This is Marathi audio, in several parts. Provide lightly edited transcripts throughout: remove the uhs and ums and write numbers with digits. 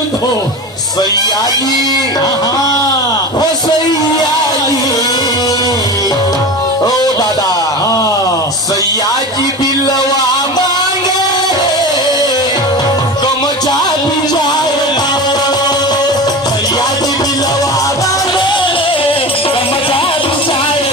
म्हणतो सैयाजी हा हो सैयाजी ओ दादा हा सैयाजी बिलवा मांगे कमचा जाए सैयाजी बिलवा मांगे कमचा जाए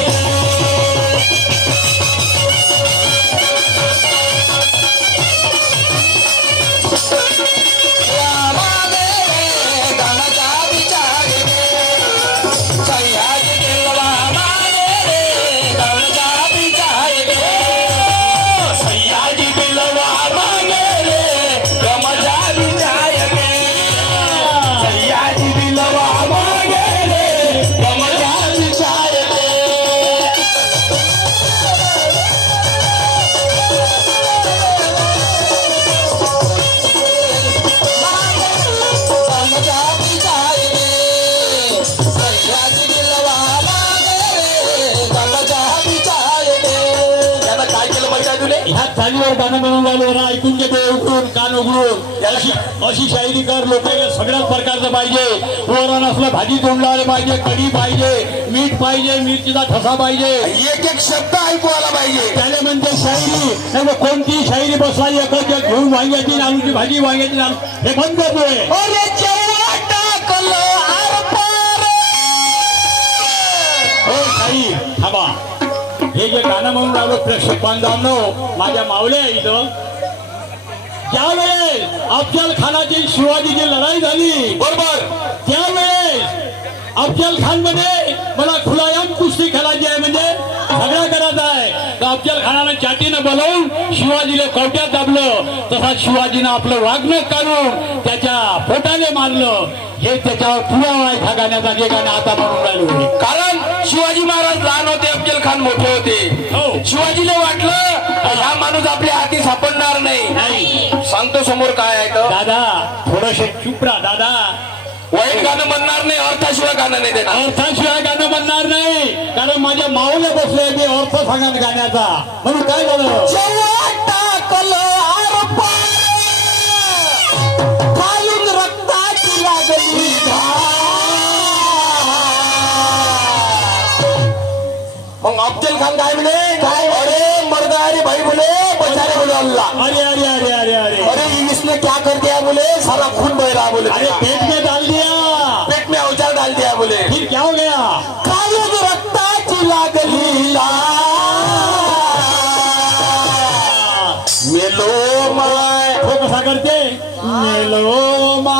ह्या चालीवर गाणं म्हणून राहिलो ऐकून घेतो उघडून कान उघडून अशी शायरी कर लोकांना सगळ्याच प्रकारचं पाहिजे. वरण असलं भाजी तोंडला पाहिजे, कढी पाहिजे, मीठ पाहिजे, मिरचीचा ठसा पाहिजे, एक एक शब्द ऐकू आला पाहिजे. त्याने म्हणजे शायरी. नाही कोणती शायरी बसला एकच घेऊन वांग्याची आलूची भाजी वांग्याची आलू हे बंद करतोय. हो शाहीर थांबा. हे जे गाणं म्हणून राहिलो प्रेक्षक बांधवांनो माझ्या मावल्या इथं ज्यावेळेस अफजल खानाची शिवाजीची लढाई झाली बरोबर त्यावेळेस अफजल खान मध्ये मला खुलायाम कुस्ती खेळायची आहे म्हणजे झगडा करायचा आहे. तर अफजल खानानं चाटीनं बोलवून शिवाजीला कवट्यात दाबलं. तसा शिवाजीनं आपलं वागणं काढून त्याच्या पोटाने मारलं. हे त्याच्यावर पुरावा आहे ह्या गाण्याचा जे गाणं आता म्हणून राहिलो. कारण शिवाजी महाराज लहान होते, अफजल खान मोठे होते. हो शिवाजीला वाटलं हा माणूस आपल्या हाती सापडणार नाही. सांगतो समोर काय आहे तर दादा थोडंसे चुप राहा दादा. वाईट गाणं म्हणणार नाही, अर्थाशिवाय गाणं नाही देणार. अर्थाशिवाय गाणं म्हणणार नाही कारण माझ्या माऊला बसले ते अर्थ सांगत गाण्याचा. म्हणून काय झालं खालून रक्ताची लागली मग अफजल खान काय म्हणे काय अरे मर्दा अरे भाई बोले बचारे बोले अल्लाह अरे अरे अरे अरे अरे अरे इसने क्या कर दिया बोले सारा खून बह रहा बोले अरे पेट में डाल दिया, पेट में औजार डाल दिया बोले फिर क्या हो गया खालून रक्ताची लागली मेलो माय तो कसा करते मेलो मा